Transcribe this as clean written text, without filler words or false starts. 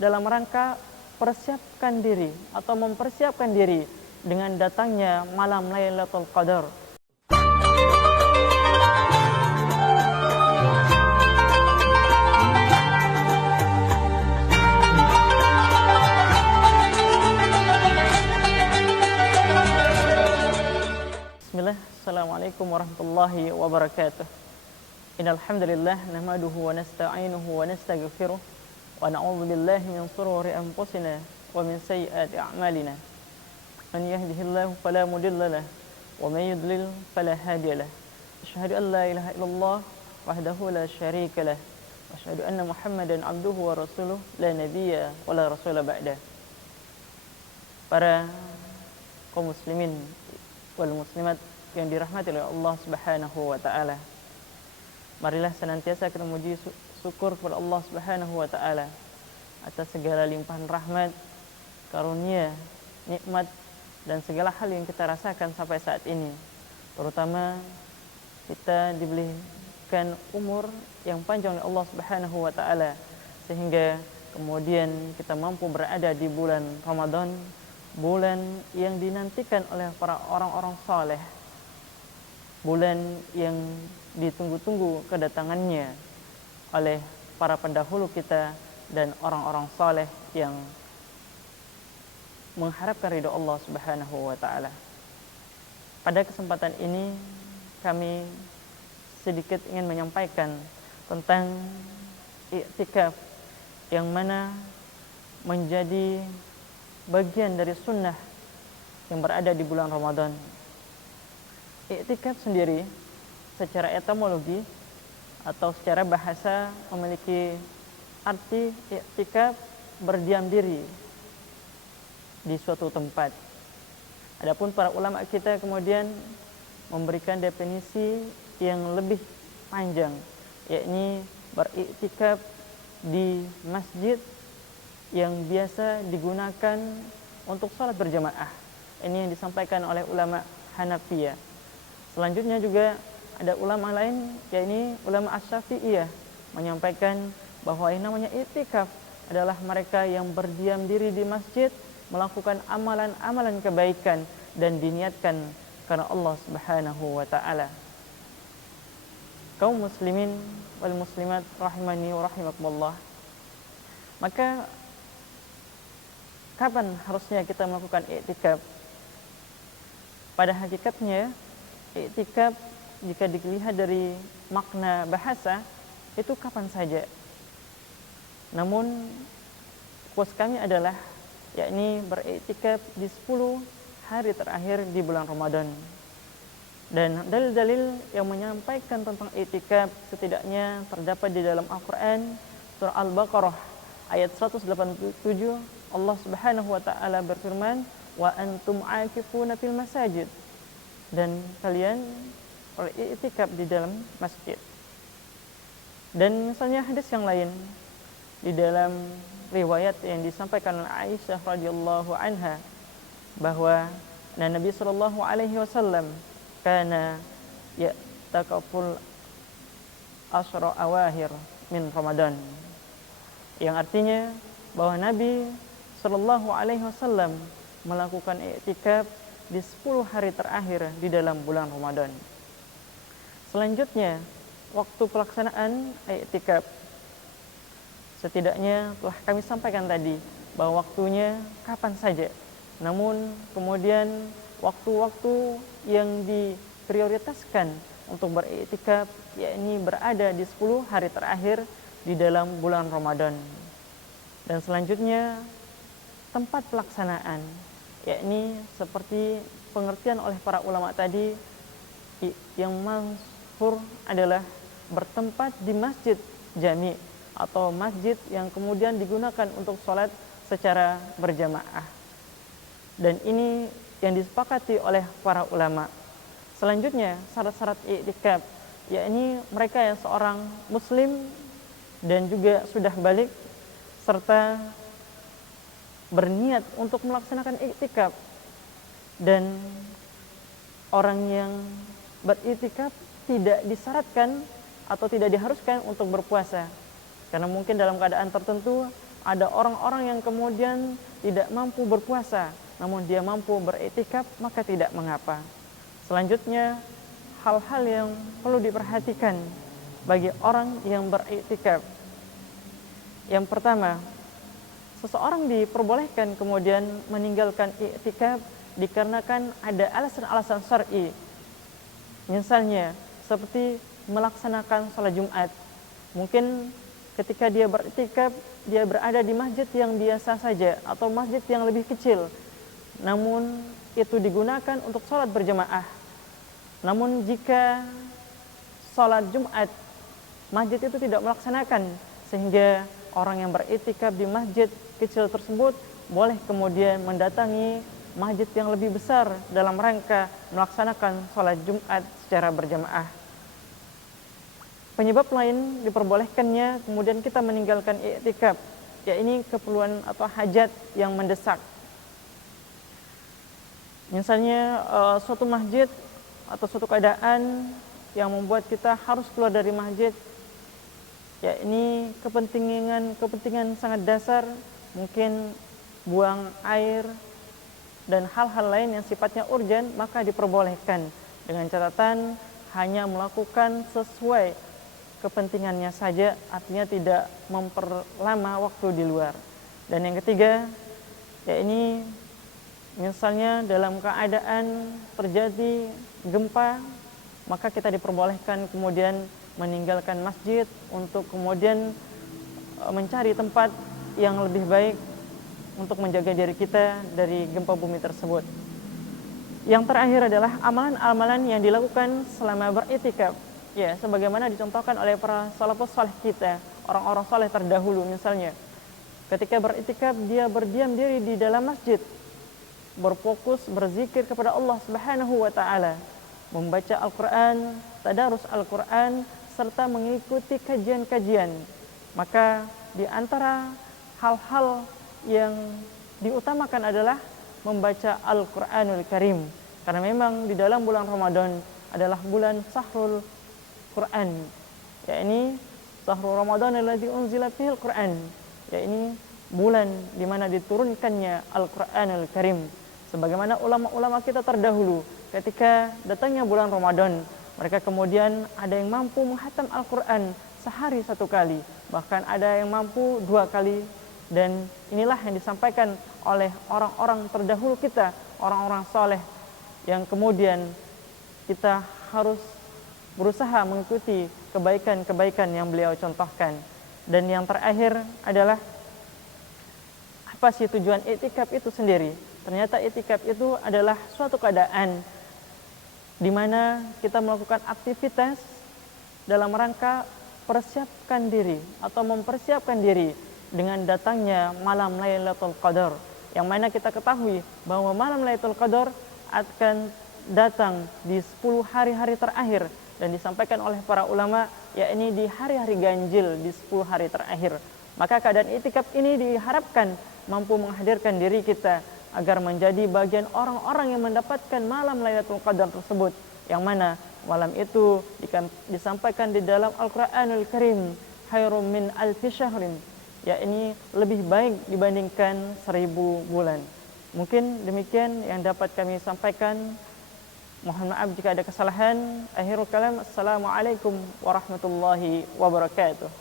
dalam rangka persiapkan diri atau mempersiapkan diri dengan datangnya malam Lailatul Qadar. Bismillah, Assalamualaikum warahmatullahi wabarakatuh. Innal hamdalillah nahmaduhu wa nasta'inuhu wa nastaghfiruh wa na'udzu billahi min shururi anfusina wa min sayyiati a'malina. Man yahdihillahu fala mudilla lahu wa man yudlil fala hadiya lahu. Asyhadu an la ilaha illallah wahdahu la syarika lahu wa asyhadu anna Muhammadan abduhu wa rasuluh la nabiyya wa la rasula ba'da. Para kaum muslimin wal muslimat yang dirahmati oleh Allah Subhanahu wa taala. Marilah senantiasa kita memuji syukur kepada Allah Subhanahu wa taala atas segala limpahan rahmat, karunia, nikmat dan segala hal yang kita rasakan sampai saat ini. Terutama kita diberikan umur yang panjang oleh Allah Subhanahu wa taala sehingga kemudian kita mampu berada di bulan Ramadan, bulan yang dinantikan oleh para orang-orang saleh, bulan yang ditunggu-tunggu kedatangannya oleh para pendahulu kita dan orang-orang saleh yang mengharapkan ridha Allah Subhanahu wa taala. Pada kesempatan ini kami sedikit ingin menyampaikan tentang i'tikaf yang mana menjadi bagian dari sunnah yang berada di bulan Ramadan. I'tikaf sendiri secara etimologi atau secara bahasa memiliki arti i'tikaf berdiam diri di suatu tempat. Adapun para ulama kita kemudian memberikan definisi yang lebih panjang, yakni beriktikaf di masjid yang biasa digunakan untuk sholat berjamaah. Ini yang disampaikan oleh ulama Hanafiyah. Selanjutnya juga ada ulama lain, yakni ulama Asy-Syafi'iyah, menyampaikan bahwa yang namanya i'tikaf adalah mereka yang berdiam diri di masjid melakukan amalan-amalan kebaikan dan diniatkan karena Allah Subhanahu wa taala. Kaum muslimin wal muslimat rahimani wa rahimakumullah. Maka kapan harusnya kita melakukan i'tikaf? Pada hakikatnya i'tikaf jika dilihat dari makna bahasa itu kapan saja. Namun fokus kami adalah yakni beriktikaf di 10 hari terakhir di bulan Ramadan. Dan dalil-dalil yang menyampaikan tentang i'tikaf setidaknya terdapat di dalam Al-Qur'an surah Al-Baqarah ayat 187. Allah Subhanahu wa taala berfirman, "Wa antum 'akifuna fil masajid." Dan kalian beriktikaf di dalam masjid. Dan misalnya hadis yang lain di dalam riwayat yang disampaikan oleh Aisyah radhiyallahu anha bahwa Nabi sallallahu alaihi wasallam kana ya'takaful asyra awahir min Ramadan, yang artinya bahwa Nabi sallallahu alaihi wasallam melakukan i'tikaf di 10 hari terakhir di dalam bulan Ramadan. Selanjutnya, waktu pelaksanaan i'tikaf setidaknya telah kami sampaikan tadi bahwa waktunya kapan saja. Namun kemudian waktu-waktu yang diprioritaskan untuk beriktikaf yakni berada di 10 hari terakhir di dalam bulan Ramadan. Dan selanjutnya tempat pelaksanaan, yakni seperti pengertian oleh para ulama tadi, yang masyhur adalah bertempat di masjid jami atau masjid yang kemudian digunakan untuk sholat secara berjamaah. Dan ini yang disepakati oleh para ulama. Selanjutnya syarat-syarat i'tikaf, yakni mereka yang seorang muslim dan juga sudah balik serta berniat untuk melaksanakan i'tikaf. Dan orang yang beriktikaf tidak disyaratkan atau tidak diharuskan untuk berpuasa, karena mungkin dalam keadaan tertentu ada orang-orang yang kemudian tidak mampu berpuasa, namun dia mampu beriktikaf, maka tidak mengapa. Selanjutnya, hal-hal yang perlu diperhatikan bagi orang yang beriktikaf. Yang pertama, seseorang diperbolehkan kemudian meninggalkan iktikaf dikarenakan ada alasan-alasan syar'i. Misalnya, seperti melaksanakan sholat Jumat. Mungkin ketika dia beriktikaf, dia berada di masjid yang biasa saja atau masjid yang lebih kecil, namun itu digunakan untuk sholat berjamaah. Namun jika sholat Jumat, masjid itu tidak melaksanakan, sehingga orang yang beriktikaf di masjid kecil tersebut boleh kemudian mendatangi masjid yang lebih besar dalam rangka melaksanakan sholat Jumat secara berjamaah. Penyebab lain diperbolehkannya kemudian kita meninggalkan iktikaf, yakni keperluan atau hajat yang mendesak. Misalnya suatu masjid atau suatu keadaan yang membuat kita harus keluar dari masjid, yakni kepentingan sangat dasar, mungkin buang air dan hal-hal lain yang sifatnya urgen, maka diperbolehkan dengan catatan hanya melakukan sesuai kepentingannya saja, artinya tidak memperlama waktu di luar. Dan yang ketiga, yakni misalnya dalam keadaan terjadi gempa, maka kita diperbolehkan kemudian meninggalkan masjid untuk kemudian mencari tempat yang lebih baik untuk menjaga diri kita dari gempa bumi tersebut. Yang terakhir adalah amalan-amalan yang dilakukan selama beriktikaf. Ya, sebagaimana dicontohkan oleh para salafus saleh kita, orang-orang saleh terdahulu. Misalnya, ketika beriktikaf dia berdiam diri di dalam masjid, berfokus berzikir kepada Allah Subhanahu wa taala, membaca Al-Qur'an, tadarus Al-Qur'an serta mengikuti kajian-kajian. Maka di antara hal-hal yang diutamakan adalah membaca Al-Qur'anul Karim, karena memang di dalam bulan Ramadan adalah bulan Sahrul Quran, yakni Sahrul Ramadan alladzi unzila fihil Quran, yakni bulan di mana diturunkannya Al-Qur'anul Karim. Sebagaimana ulama-ulama kita terdahulu, ketika datangnya bulan Ramadan, mereka kemudian ada yang mampu menghatam Al-Quran sehari 1 kali, bahkan ada yang mampu 2 kali. Dan inilah yang disampaikan oleh orang-orang terdahulu kita, orang-orang soleh, yang kemudian kita harus berusaha mengikuti kebaikan-kebaikan yang beliau contohkan. Dan yang terakhir adalah, apa sih tujuan iktikaf itu sendiri? Ternyata iktikaf itu adalah suatu keadaan di mana kita melakukan aktivitas dalam rangka persiapkan diri atau mempersiapkan diri dengan datangnya malam Lailatul Qadar, yang mana kita ketahui bahwa malam Lailatul Qadar akan datang di 10 hari-hari terakhir, dan disampaikan oleh para ulama, yakni di hari-hari ganjil di 10 hari terakhir. Maka keadaan iktikaf ini diharapkan mampu menghadirkan diri kita agar menjadi bagian orang-orang yang mendapatkan malam Lailatul Qadar tersebut, yang mana malam itu disampaikan di dalam Al-Qur'anul Karim, khairum min alfi syahrin, yakni lebih baik dibandingkan 1000 bulan. Mungkin demikian yang dapat kami sampaikan. Mohon maaf jika ada kesalahan. Akhirul kalam, assalamualaikum warahmatullahi wabarakatuh.